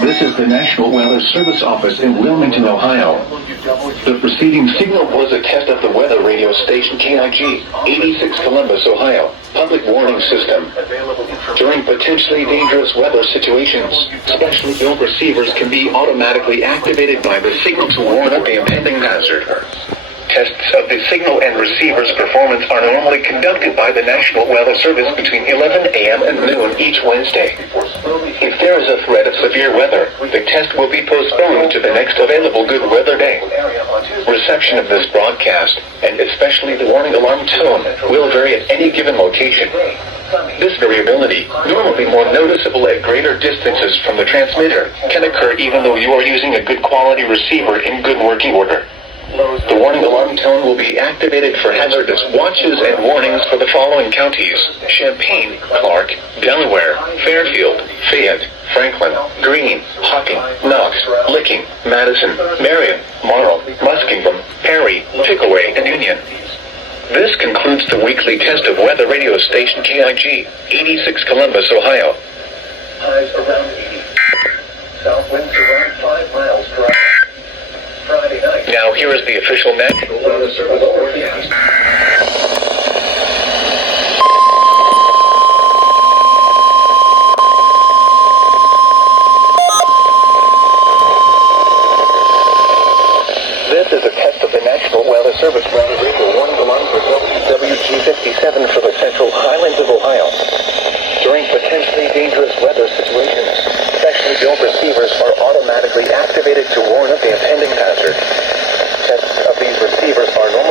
This is the National Weather Service Office in Wilmington, Ohio. The preceding signal was a test of the weather radio station KIG, 86 Columbus, Ohio, public warning system. During potentially dangerous weather situations, specially built receivers can be automatically activated by the signal to warn of the impending hazard. Tests of the signal and receiver's performance are normally conducted by the National Weather Service between 11 a.m. and noon each Wednesday. If there is a threat of severe weather, the test will be postponed to the next available good weather day. Reception of this broadcast, and especially the warning alarm tone, will vary at any given location. This variability, normally more noticeable at greater distances from the transmitter, can occur even though you are using a good quality receiver in good working order. The warning alarm tone will be activated for hazardous watches and warnings for the following counties: Champaign, Clark, Delaware, Fairfield, Fayette, Franklin, Greene, Hocking, Knox, Licking, Madison, Marion, Marl, Muskingum, Perry, Pickaway, and Union. This concludes the weekly test of weather radio station KIG, 86 Columbus, Ohio. Highs around 80. South winds around 5 miles per hour. Friday night. Now here is the official National Weather Service forecast. This is a test of the National Weather Service weather radio warning alarm for WXM74 for the Central Highlands of Ohio. During potentially dangerous weather situations, specially built receivers are automatically activated to warn of the impending hazard. Tests of these receivers are normally